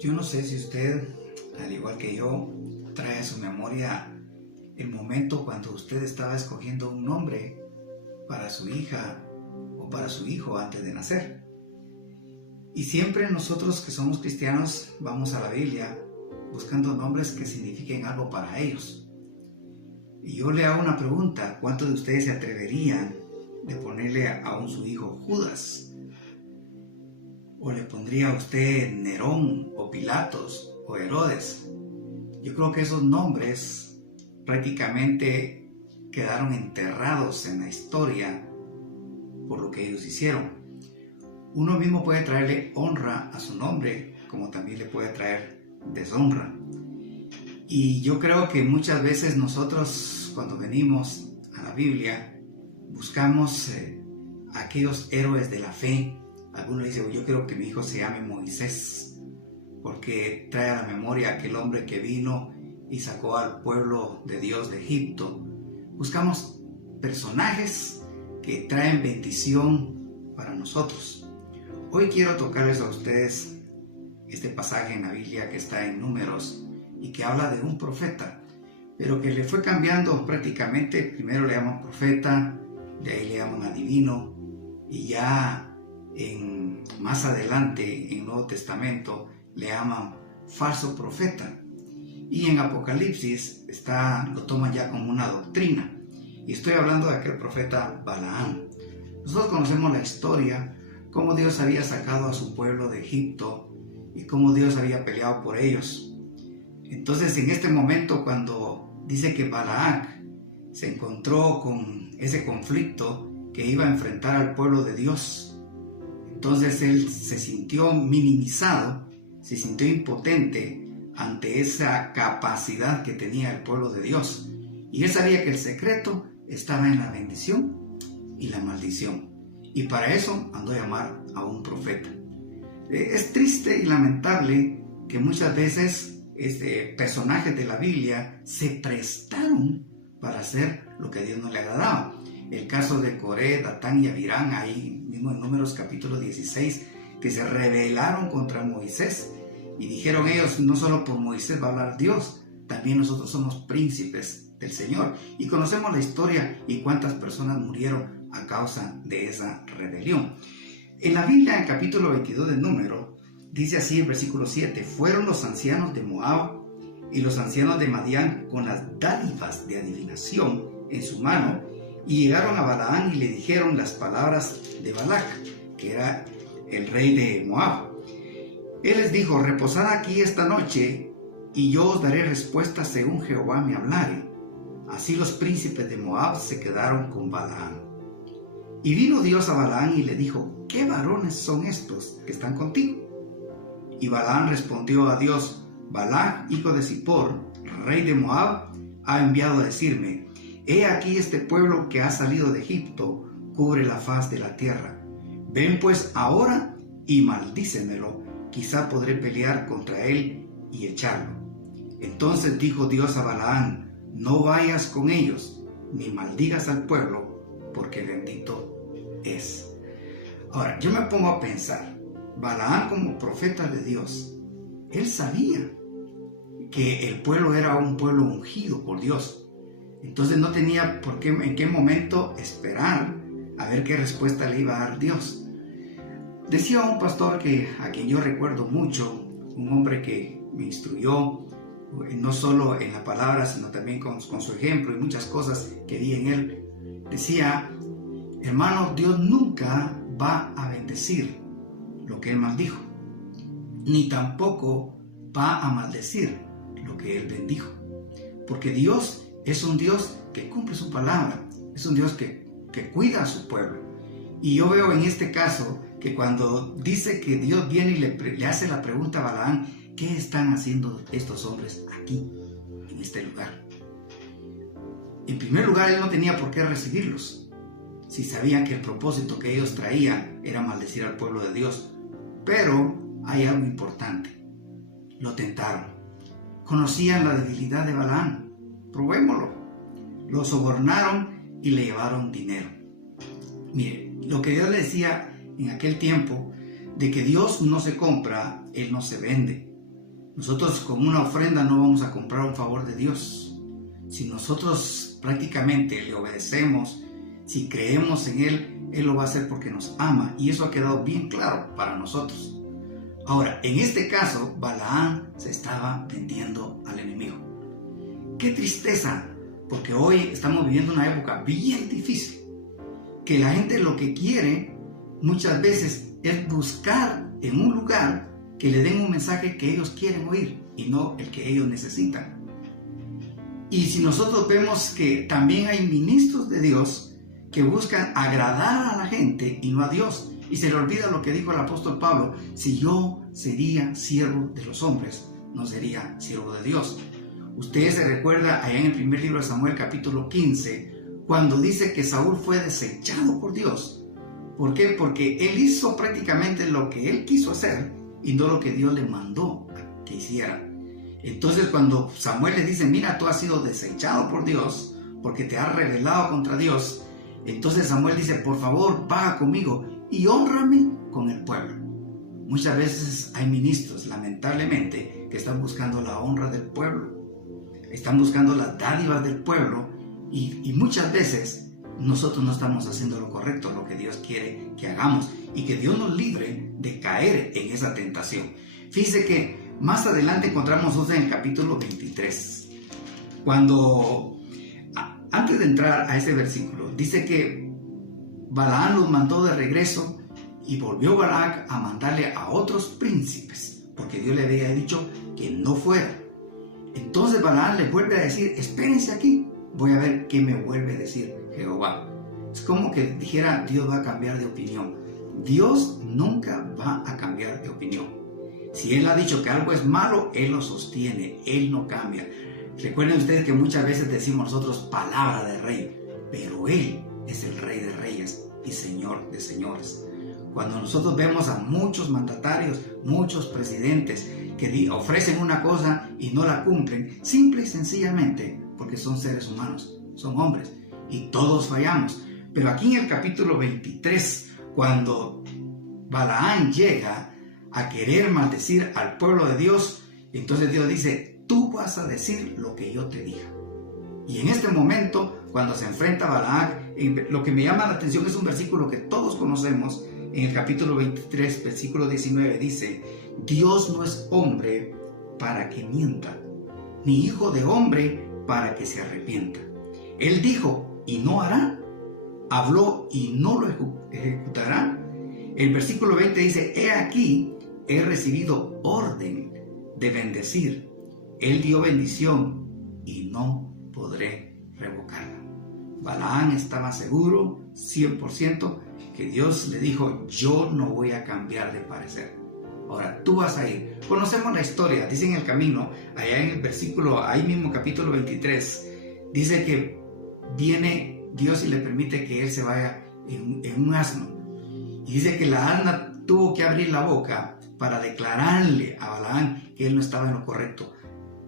Yo no sé si usted, al igual que yo, trae a su memoria el momento cuando usted estaba escogiendo un nombre para su hija o para su hijo antes de nacer. Y siempre nosotros que somos cristianos vamos a la Biblia buscando nombres que signifiquen algo para ellos. Y yo le hago una pregunta: ¿cuántos de ustedes se atreverían de ponerle a su hijo Judas? ¿O le pondría a usted Nerón o Pilatos o Herodes? Yo creo que esos nombres prácticamente quedaron enterrados en la historia por lo que ellos hicieron. Uno mismo puede traerle honra a su nombre, como también le puede traer deshonra. Y yo creo que muchas veces nosotros, cuando venimos a la Biblia, buscamos a aquellos héroes de la fe. Algunos dicen: yo quiero que mi hijo se llame Moisés, porque trae a la memoria aquel hombre que vino y sacó al pueblo de Dios de Egipto. Buscamos personajes que traen bendición para nosotros. Hoy quiero tocarles a ustedes este pasaje en la Biblia que está en Números y que habla de un profeta, pero que le fue cambiando prácticamente. Primero le llaman profeta, de ahí le llaman adivino, y ya más adelante en el Nuevo Testamento le llaman falso profeta. Y en Apocalipsis lo toman ya como una doctrina. Y estoy hablando de aquel profeta Balaam. Nosotros conocemos la historia, cómo Dios había sacado a su pueblo de Egipto y cómo Dios había peleado por ellos. Entonces, en este momento, cuando dice que Balaam se encontró con ese conflicto que iba a enfrentar al pueblo de Dios, entonces él se sintió minimizado, se sintió impotente ante esa capacidad que tenía el pueblo de Dios. Y él sabía que el secreto estaba en la bendición y la maldición. Y para eso mandó llamar a un profeta. Es triste y lamentable que muchas veces personajes de la Biblia se prestaron para hacer lo que a Dios no le agradaba. El caso de Coré, Datán y Abirán, ahí mismo en Números capítulo 16, que se rebelaron contra Moisés y dijeron ellos: no solo por Moisés va a hablar Dios, también nosotros somos príncipes del Señor. Y conocemos la historia y cuántas personas murieron a causa de esa rebelión. En la Biblia, en el capítulo 22 de Números, dice así el versículo 7: fueron los ancianos de Moab y los ancianos de Madián con las dádivas de adivinación en su mano, y llegaron a Balaam y le dijeron las palabras de Balac, que era el rey de Moab. Él les dijo: reposad aquí esta noche, y yo os daré respuesta según Jehová me hablare. Así los príncipes de Moab se quedaron con Balaam. Y vino Dios a Balaam y le dijo: ¿qué varones son estos que están contigo? Y Balaam respondió a Dios: Balac, hijo de Zippor, rey de Moab, ha enviado a decirme: he aquí este pueblo que ha salido de Egipto cubre la faz de la tierra. Ven pues ahora y maldícemelo, quizá podré pelear contra él y echarlo. Entonces dijo Dios a Balaam: no vayas con ellos, ni maldigas al pueblo, porque bendito es. Ahora, yo me pongo a pensar, Balaam como profeta de Dios, él sabía que el pueblo era un pueblo ungido por Dios. Entonces no tenía por qué, en qué momento esperar a ver qué respuesta le iba a dar Dios. Decía un pastor a quien yo recuerdo mucho, un hombre que me instruyó, no solo en la palabra, sino también con su ejemplo y muchas cosas que vi en él. Decía: hermano, Dios nunca va a bendecir lo que él maldijo, ni tampoco va a maldecir lo que él bendijo, porque Dios es un Dios que cumple su palabra, es un Dios que cuida a su pueblo. Y yo veo en este caso que cuando dice que Dios viene y le hace la pregunta a Balaam: ¿qué están haciendo estos hombres aquí, en este lugar? En primer lugar, él no tenía por qué recibirlos, si sabían que el propósito que ellos traían era maldecir al pueblo de Dios. Pero hay algo importante: lo tentaron. Conocían la debilidad de Balaam. Probémoslo. Lo sobornaron y le llevaron dinero. Mire, lo que Dios le decía en aquel tiempo, de que Dios no se compra, Él no se vende. Nosotros con una ofrenda no vamos a comprar un favor de Dios. Si nosotros prácticamente le obedecemos, si creemos en Él lo va a hacer porque nos ama, y eso ha quedado bien claro para nosotros. Ahora, en este caso, Balaam se estaba vendiendo al enemigo. ¡Qué tristeza! Porque hoy estamos viviendo una época bien difícil, que la gente lo que quiere muchas veces es buscar en un lugar que le den un mensaje que ellos quieren oír y no el que ellos necesitan. Y si nosotros vemos que también hay ministros de Dios que buscan agradar a la gente y no a Dios, y se le olvida lo que dijo el apóstol Pablo: si yo sería siervo de los hombres, no sería siervo de Dios. Usted se recuerda allá en el primer libro de Samuel, capítulo 15, cuando dice que Saúl fue desechado por Dios. ¿Por qué? Porque él hizo prácticamente lo que él quiso hacer y no lo que Dios le mandó que hiciera. Entonces, cuando Samuel le dice: mira, tú has sido desechado por Dios porque te has rebelado contra Dios, entonces Samuel dice: por favor, baja conmigo y hónrame con el pueblo. Muchas veces hay ministros, lamentablemente, que están buscando la honra del pueblo, están buscando las dádivas del pueblo, y muchas veces nosotros no estamos haciendo lo correcto, lo que Dios quiere que hagamos, y que Dios nos libre de caer en esa tentación. Fíjese que más adelante encontramos en el capítulo 23, cuando antes de entrar a ese versículo, dice que Balaam los mandó de regreso, y volvió Balac a mandarle a otros príncipes, porque Dios le había dicho que no fuera. Entonces Balaam le vuelve a decir: espérense aquí, voy a ver qué me vuelve a decir Jehová. Es como que dijera: Dios va a cambiar de opinión. Dios nunca va a cambiar de opinión. Si Él ha dicho que algo es malo, Él lo sostiene, Él no cambia. Recuerden ustedes que muchas veces decimos nosotros palabra de rey, pero Él es el Rey de Reyes y Señor de Señores. Cuando nosotros vemos a muchos mandatarios, muchos presidentes que ofrecen una cosa y no la cumplen, simple y sencillamente porque son seres humanos, son hombres, y todos fallamos. Pero aquí en el capítulo 23, cuando Balaam llega a querer maldecir al pueblo de Dios, entonces Dios dice: tú vas a decir lo que yo te diga. Y en este momento, cuando se enfrenta a Balaam, lo que me llama la atención es un versículo que todos conocemos. En el capítulo 23, versículo 19, dice: Dios no es hombre para que mienta, ni hijo de hombre para que se arrepienta. Él dijo y no hará, habló y no lo ejecutará. El versículo 20 dice: he aquí, he recibido orden de bendecir. Él dio bendición y no podré revocarla. Balaam estaba seguro 100% que Dios le dijo: yo no voy a cambiar de parecer. Ahora tú vas a ir. Conocemos la historia, dice en el camino, allá en el versículo, ahí mismo capítulo 23, dice que viene Dios y le permite que él se vaya en un asno. Y dice que la asna tuvo que abrir la boca para declararle a Balaam que él no estaba en lo correcto.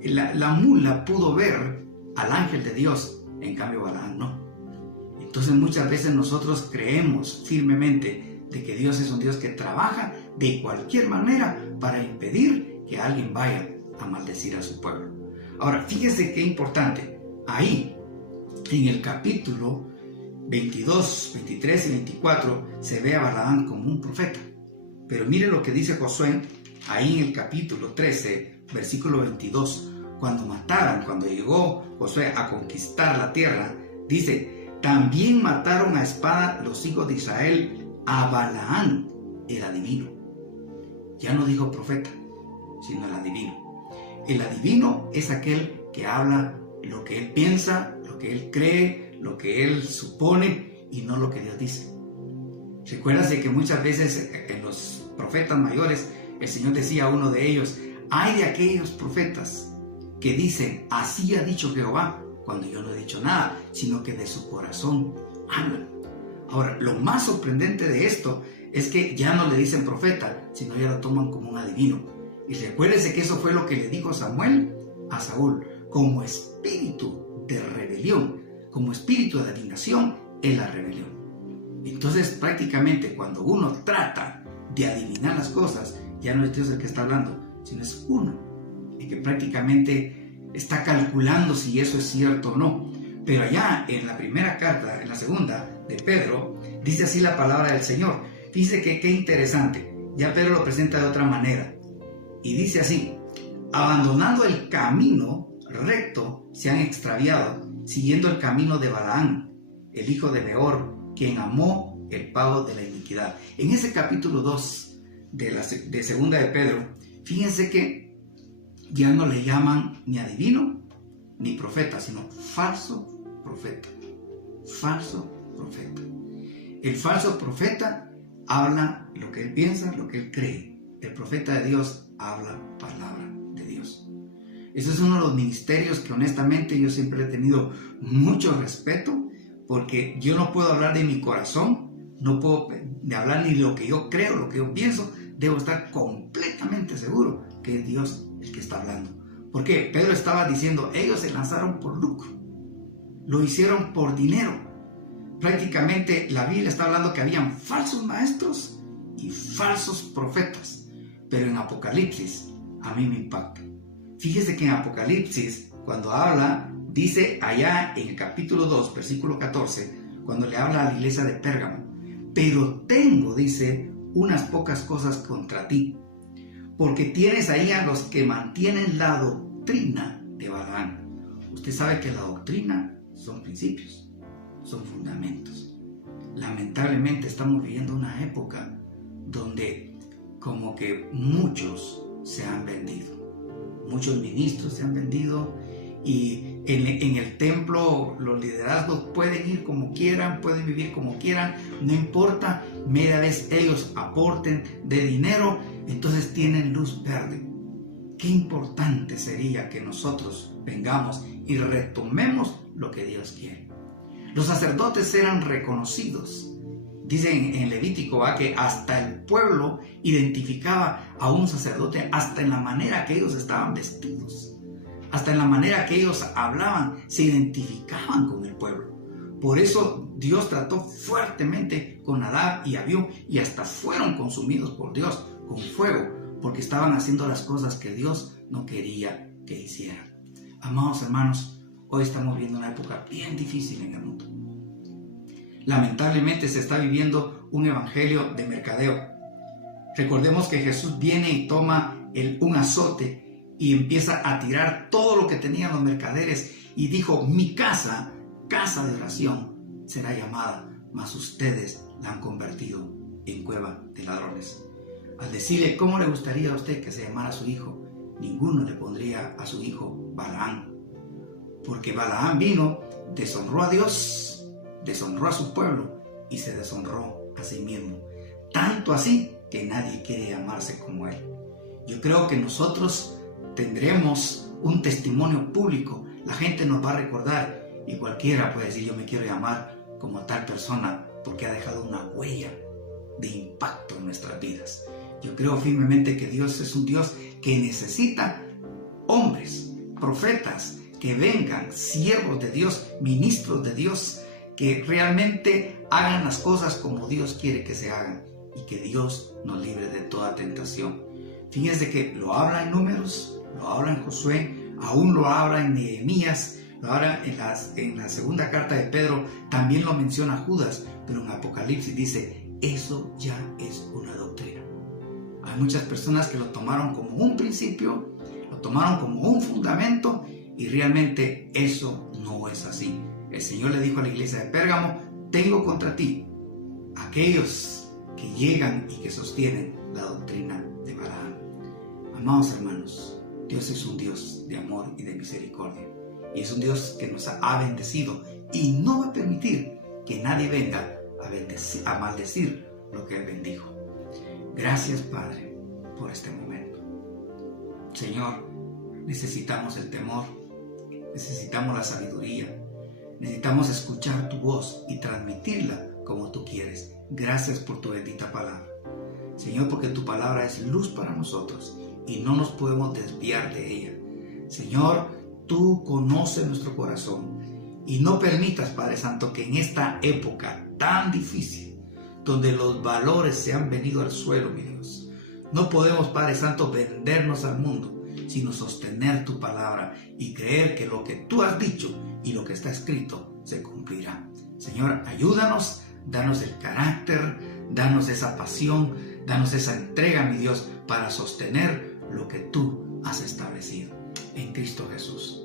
La mula pudo ver al ángel de Dios, en cambio Balaam no. Entonces muchas veces nosotros creemos firmemente de que Dios es un Dios que trabaja de cualquier manera para impedir que alguien vaya a maldecir a su pueblo. Ahora, fíjese qué importante. Ahí, en el capítulo 22, 23 y 24, se ve a Balaam como un profeta. Pero mire lo que dice Josué, ahí en el capítulo 13, versículo 22. Cuando llegó Josué a conquistar la tierra, dice: también mataron a espada los hijos de Israel a Balaam, el adivino. Ya no dijo profeta, sino el adivino. El adivino es aquel que habla lo que él piensa, lo que él cree, lo que él supone, y no lo que Dios dice. Recuérdase que muchas veces en los profetas mayores, el Señor decía a uno de ellos: ay de aquellos profetas que dicen: así ha dicho Jehová, cuando yo no he dicho nada, sino que de su corazón hablan. Ahora, lo más sorprendente de esto es que ya no le dicen profeta, sino ya lo toman como un adivino. Y recuérdese que eso fue lo que le dijo Samuel a Saúl: como espíritu de rebelión, como espíritu de adivinación es la rebelión. Entonces, prácticamente cuando uno trata de adivinar las cosas, ya no es Dios el que está hablando, sino es uno. y que prácticamente está calculando si eso es cierto o no. Pero allá en la primera carta, en la segunda de Pedro, dice así la palabra del Señor. Dice que qué interesante. Ya Pedro lo presenta de otra manera. Y dice así: abandonando el camino recto, se han extraviado, siguiendo el camino de Balaam, el hijo de Beor, quien amó el pago de la iniquidad. En ese capítulo 2 de segunda de Pedro, fíjense que ya no le llaman ni adivino ni profeta, sino falso profeta. Falso profeta. El falso profeta habla lo que él piensa, lo que él cree. El profeta de Dios habla palabra de Dios. Ese es uno de los ministerios que honestamente yo siempre he tenido mucho respeto, porque yo no puedo hablar de mi corazón, no puedo hablar ni de lo que yo creo, lo que yo pienso. Debo estar completamente seguro que es Dios el que está hablando. ¿Por qué? Pedro estaba diciendo, ellos se lanzaron por lucro, lo hicieron por dinero. Prácticamente la Biblia está hablando que habían falsos maestros y falsos profetas. Pero en Apocalipsis a mí me impacta. Fíjese que en Apocalipsis, cuando habla, dice allá en el capítulo 2, versículo 14, cuando le habla a la iglesia de Pérgamo: pero tengo, dice, unas pocas cosas contra ti, porque tienes ahí a los que mantienen la doctrina de Balaam. Usted sabe que la doctrina son principios, son fundamentos. Lamentablemente estamos viviendo una época donde como que muchos se han vendido. Muchos ministros se han vendido, y en el templo los liderazgos pueden ir como quieran, pueden vivir como quieran, no importa, media vez ellos aporten de dinero, entonces tienen luz verde. Qué importante sería que nosotros vengamos y retomemos lo que Dios quiere. Los sacerdotes eran reconocidos. Dice en Levítico que hasta el pueblo identificaba a un sacerdote hasta en la manera que ellos estaban vestidos, hasta en la manera que ellos hablaban, se identificaban con el pueblo. Por eso Dios trató fuertemente con Nadab y Abiú, y hasta fueron consumidos por Dios con fuego, porque estaban haciendo las cosas que Dios no quería que hicieran. Amados hermanos, hoy estamos viviendo una época bien difícil en el mundo. Lamentablemente se está viviendo un evangelio de mercadeo. Recordemos que Jesús viene y toma un azote y empieza a tirar todo lo que tenían los mercaderes, y dijo: mi casa, casa de oración, será llamada, mas ustedes la han convertido en cueva de ladrones. Al decirle cómo le gustaría a usted que se llamara a su hijo, ninguno le pondría a su hijo Balaam, porque Balaam vino, deshonró a Dios, deshonró a su pueblo y se deshonró a sí mismo, tanto así que nadie quiere llamarse como él. Yo creo que nosotros tendremos un testimonio público, la gente nos va a recordar, y cualquiera puede decir: yo me quiero llamar como tal persona, porque ha dejado una huella de impacto en nuestras vidas. Yo creo firmemente que Dios es un Dios que necesita hombres, profetas, que vengan, siervos de Dios, ministros de Dios, que realmente hagan las cosas como Dios quiere que se hagan, y que Dios nos libre de toda tentación. Fíjense que lo habla en Números, lo habla en Josué, aún lo habla en Nehemías, lo habla en la segunda carta de Pedro, también lo menciona Judas, pero en Apocalipsis dice: eso ya es una doctrina. Hay muchas personas que lo tomaron como un principio, lo tomaron como un fundamento, y realmente eso no es así. El Señor le dijo a la iglesia de Pérgamo: tengo contra ti aquellos que llegan y que sostienen la doctrina de Balaam. Amados hermanos, Dios es un Dios de amor y de misericordia, y es un Dios que nos ha bendecido, y no va a permitir que nadie venga a maldecir lo que Él bendijo. Gracias, Padre, por este momento. Señor, necesitamos el temor, necesitamos la sabiduría, necesitamos escuchar tu voz y transmitirla como tú quieres. Gracias por tu bendita palabra, Señor, porque tu palabra es luz para nosotros y no nos podemos desviar de ella. Señor, tú conoces nuestro corazón, y no permitas, Padre Santo, que en esta época tan difícil, donde los valores se han venido al suelo, mi Dios, no podemos, Padre Santo, vendernos al mundo, sino sostener tu palabra y creer que lo que tú has dicho y lo que está escrito se cumplirá. Señor, ayúdanos, danos el carácter, danos esa pasión, danos esa entrega, mi Dios, para sostener lo que tú has establecido. En Cristo Jesús.